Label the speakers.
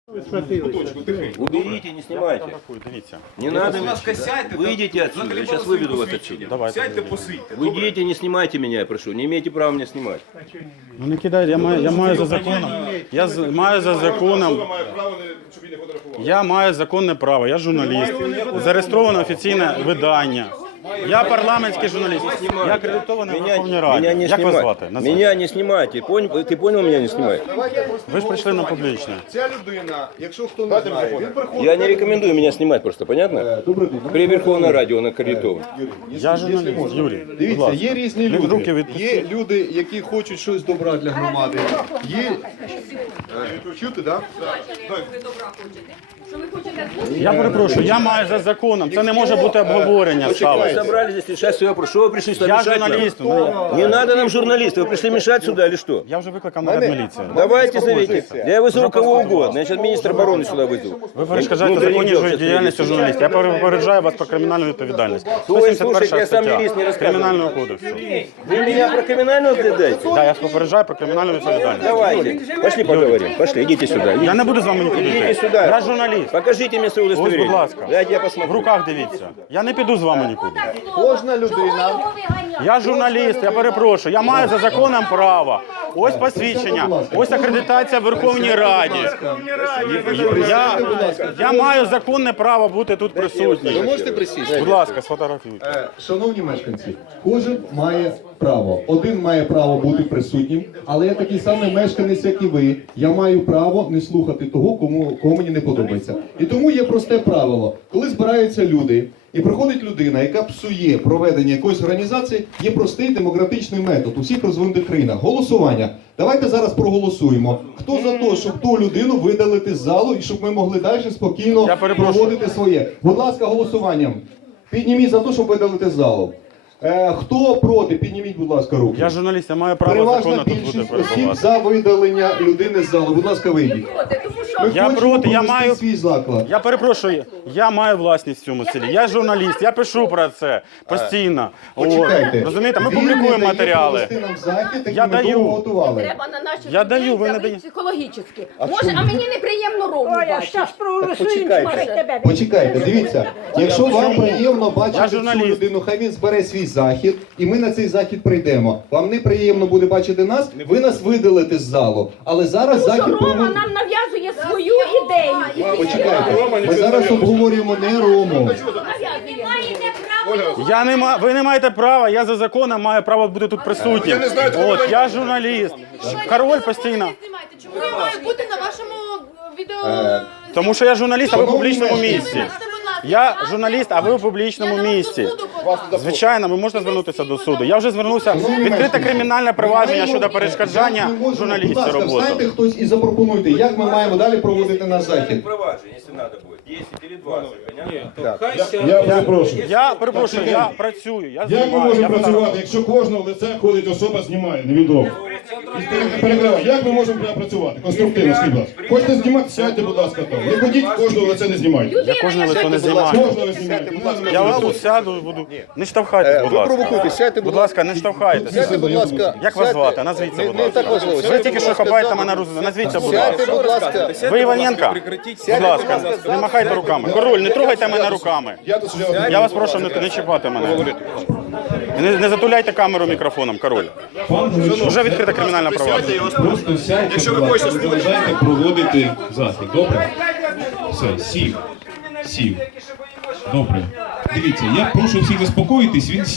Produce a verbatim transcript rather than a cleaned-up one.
Speaker 1: Уберите, не снимайте. Не надо. Выйдите отсюда, я сейчас выведу вас отсюда.
Speaker 2: Сядьте, посидьте.
Speaker 1: Выйдите, не снимайте меня, я прошу. Не имеете права меня снимать.
Speaker 3: Ну не кидайте, я маю, я маю за законом. Я з- маю за законом.
Speaker 2: Має право, щоб він не фотографував.
Speaker 3: Я маю законне право, я журналіст. Зареєстровано офіційне видання. Я парламентський журналіст. Я акредитований в Верховній Раді.
Speaker 1: Меня не
Speaker 3: Як вас
Speaker 1: снимайте.
Speaker 3: звати? Назвати.
Speaker 1: Меня не снимайте. Пон- Ты понял, меня не снимать?
Speaker 3: Ви ж прийшли на публічне.
Speaker 4: Ця людина, якщо хто не знає, він приходить.
Speaker 1: Я не рекомендую меня снимать просто, понятно? При Верховной Раде он аккредитован.
Speaker 3: Я журналіст, Юрій. будь
Speaker 4: Дивіться,
Speaker 3: ласка.
Speaker 4: є різні
Speaker 3: Не в руки
Speaker 4: люди.
Speaker 3: від-
Speaker 4: Є люди, які хочуть щось добра для громади. Є чути, так?
Speaker 3: Я перепрошую, я маю за законом. Це не може бути обговорення
Speaker 1: Вы
Speaker 3: ставити.
Speaker 1: собрались здесь решать все вопросы. Что вы пришли сюда
Speaker 3: Я
Speaker 1: мешать нам?
Speaker 3: журналіст. у мене-
Speaker 1: Не надо нам журналисты. Вы пришли мешать сюда или что?
Speaker 3: Я вже викликав наряд міліції.
Speaker 1: Давайте зовите. Я вызову кого угодно. Я сейчас министра обороны сюда вызову.
Speaker 3: Ви перешкоджаєте
Speaker 1: Внутренних
Speaker 3: законній
Speaker 1: дел
Speaker 3: жу-
Speaker 1: сейчас
Speaker 3: діяльності
Speaker 1: приведете.
Speaker 3: журналістів. Я попереджаю вас про кримінальну відповідальність.
Speaker 1: слушайте,
Speaker 3: сто сімдесят перша
Speaker 1: я сам
Speaker 3: стаття
Speaker 1: юрист, не рассказываю.
Speaker 3: Кримінального кодексу.
Speaker 1: Вы меня про криминальную отдаете?
Speaker 3: Да, я вас попереджаю про кримінальну відповідальність.
Speaker 1: Давайте. Пошли поговорим. Пошли, идите сюда.
Speaker 3: Я
Speaker 1: Идите.
Speaker 3: не буду з вами нікуди
Speaker 1: Идите
Speaker 3: йти.
Speaker 1: сюда.
Speaker 3: Я журналіст.
Speaker 1: Покажите мне свое
Speaker 3: Ось, будь
Speaker 1: удостоверение.
Speaker 3: ласка.
Speaker 1: Дайте я
Speaker 3: В
Speaker 1: посмотрю.
Speaker 3: руках дивіться. Я не піду з вами нікуди.
Speaker 4: Кожна людина.
Speaker 3: Я журналіст, я перепрошую. Я маю за законом право. Ось посвідчення, ось акредитація в Верховній Раді. Я, я маю законне право бути тут
Speaker 4: Ви
Speaker 3: присутній.
Speaker 4: можете присісти?
Speaker 3: Будь ласка, сфотографуйте.
Speaker 4: Е, Шановні мешканці, кожен має право. Один має право бути присутнім, але я такий самий мешканець, як і ви. Я маю право не слухати того, кому, кому мені не подобається. І тому є просте правило. Коли збираються люди, і приходить людина, яка псує проведення якоїсь організації, є простий демократичний метод у всіх розвинутих країнах. Голосування. Давайте зараз проголосуємо. Хто за те, щоб ту людину видалити з залу і щоб ми могли далі спокійно
Speaker 3: Я перепрошую.
Speaker 4: проводити своє. Будь ласка, голосуванням. Підніміть за те, щоб видалити з залу. Е, хто проти? Підніміть, будь ласка, руки.
Speaker 3: Я журналіст, я маю право
Speaker 4: Переважна
Speaker 3: законно тут бути
Speaker 4: більшість осіб
Speaker 3: перебувати.
Speaker 4: за видалення людини з залу. Будь ласка, вийдіть. Ми
Speaker 3: Я
Speaker 4: хочемо
Speaker 3: проти, я
Speaker 4: провести
Speaker 3: маю-
Speaker 4: свій заклад.
Speaker 3: Я перепрошую, я маю власність в цьому селі. Я журналіст, я пишу про це постійно. От.
Speaker 4: Почекайте.
Speaker 3: Розумієте, ми
Speaker 4: Він не
Speaker 3: публікуємо
Speaker 4: дає
Speaker 3: матеріали.
Speaker 4: провести нам захід, який
Speaker 3: Я
Speaker 4: ми
Speaker 3: даю.
Speaker 4: довго готували.
Speaker 5: Треба на наших
Speaker 3: Я
Speaker 5: людей
Speaker 3: даю, ви не
Speaker 5: давити
Speaker 3: даєте.
Speaker 5: психологічно. Може, а мені неприємно Рому
Speaker 6: Ой, я
Speaker 5: бачити.
Speaker 6: щас проголосую,
Speaker 4: Почекайте.
Speaker 6: може тебе.
Speaker 4: Почекайте, дивіться, якщо вам приємно
Speaker 3: Я
Speaker 4: бачити цю
Speaker 3: журналіст.
Speaker 4: людину, хай він збере свій захід, і ми на цей захід прийдемо. Вам неприємно буде бачити нас, ви нас видалите з залу. Але зараз
Speaker 5: Тому що
Speaker 4: захід
Speaker 5: Рома
Speaker 4: проводить...
Speaker 5: нам нав'язує свою ідею.
Speaker 4: Почекайте, ми зараз обговорюємо не Рому.
Speaker 5: Нав'язує.
Speaker 3: Я не ма... Ви не маєте права, я за законом маю право бути тут присутнім. От, я журналіст. Король постійно.
Speaker 7: Чому я маю бути на вашому відео?
Speaker 3: Тому що я журналіст, а ви в
Speaker 4: Шановні
Speaker 3: публічному
Speaker 4: мешканці.
Speaker 3: місці.
Speaker 7: Будь ласка,
Speaker 3: Я журналіст, а ви в публічному місці. Звичайно, ви можете звернутися до суду. Я вже звернувся. Відкрите кримінальне провадження щодо перешкоджання
Speaker 4: Як ми можемо-
Speaker 3: журналістів
Speaker 4: Будь ласка,
Speaker 3: роботи.
Speaker 4: встаньте хтось і запропонуйте, як ми маємо далі проводити наш захід.
Speaker 1: Провадження, если надо будет. десять или двадцать, понятно?
Speaker 2: Я перепрошую.
Speaker 3: Я перепрошую, я працюю, я
Speaker 2: Як ми
Speaker 3: знімаю,
Speaker 2: можемо
Speaker 3: я
Speaker 2: працювати,
Speaker 3: фотографую.
Speaker 2: якщо кожного лиця ходить особа, знімає, невідомо? І перекриває. Як ми можемо працювати? Конструктивно, скажіть, будь ласка. Хочете знімати, сядьте, будь ласка, там. Не ходіть, кожного лиця не знімайте.
Speaker 3: Я кожне лицо не знімаю.
Speaker 2: Кожного не знімайте.
Speaker 3: Я ось тут сяду і буду. Не штовхайтесь, будь ласка.
Speaker 4: провокуйте, сядьте,
Speaker 3: Будь ласка, не штовхайтесь.
Speaker 4: Сядьте, будь ласка.
Speaker 3: Як вас звати? Назвіться, будь ласка.
Speaker 4: важливо.
Speaker 3: Ви тільки що хапаєте мене руку. Назвіться, будь ласка.
Speaker 4: будь ласка.
Speaker 3: Ви Іваненко? Будь ласка, не махайте руками. Король, не трогайте мене руками.
Speaker 2: Я тут сидів.
Speaker 3: Я вас прошу, не, не чіпати мене. Не, не затуляйте камеру мікрофоном, король. Вже відкрите кримінальне провадження.
Speaker 8: Просто сядьте, будь ласка, продовжайте проводити захід. Добре? Все, сів. Сів. Добре. Дивіться, я прошу всіх заспокоїтись. Він